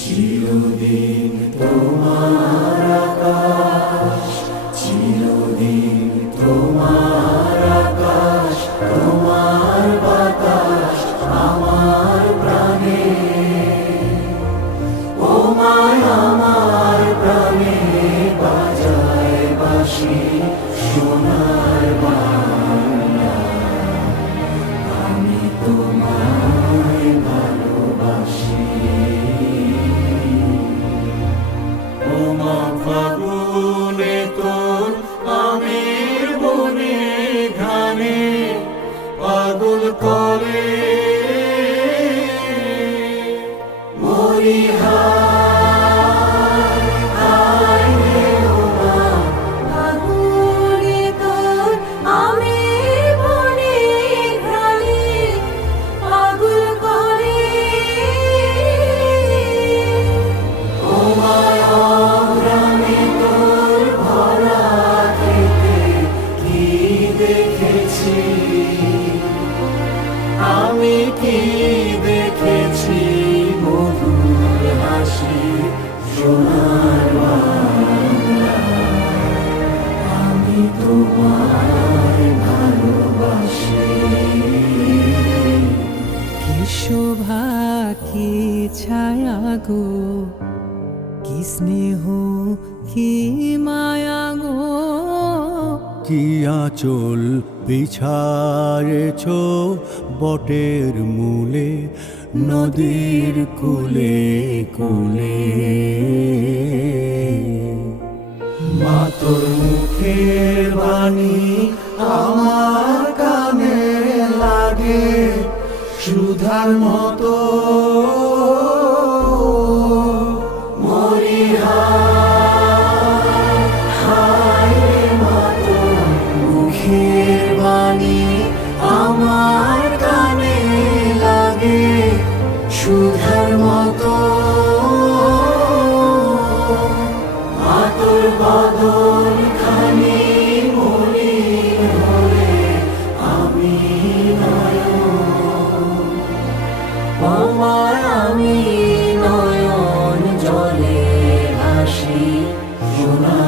চিরদিন তোমার আকাশ, চিরদিন তোমার আকাশ, তোমার বাতাস আমার প্রাণে। ও মায় আমার প্রাণে বাজায় বাঁশি সোনার বাংলা, আমি তোমায় ভালোবাসি। ও মা ফাগুনে তোর আমের বনে ঘানে পাগল করে মরি হায় হায় রে। ও মা ফাগুনে তোর আমের বনে ঘ্রাণে পাগল করে। ও মায় অগ্রামে তোর ভরা খেতে কি দেখেছি আমি, কি দেখেছি মধুর হাসি সোনার বাংলা, আমি তোমায় ভালোবাসি। কি শোভা কি ছায়া গো, কি স্নেহ কি মায়া গো, কি আঁচল বিছায়েছ বটের মূলে নদীর কূলে কূলে। মা তোর মুখের বাণী আমার কানে লাগে সুধার মতো, মরি হায় হায় রে। মা তোর মুখের বাণী আমার কানে লাগে সুধার মতো, মা তোর বদন খানি মরি হলে আমি নয়ন। ও মা আমি নয়ন জলে ভাসি সোনা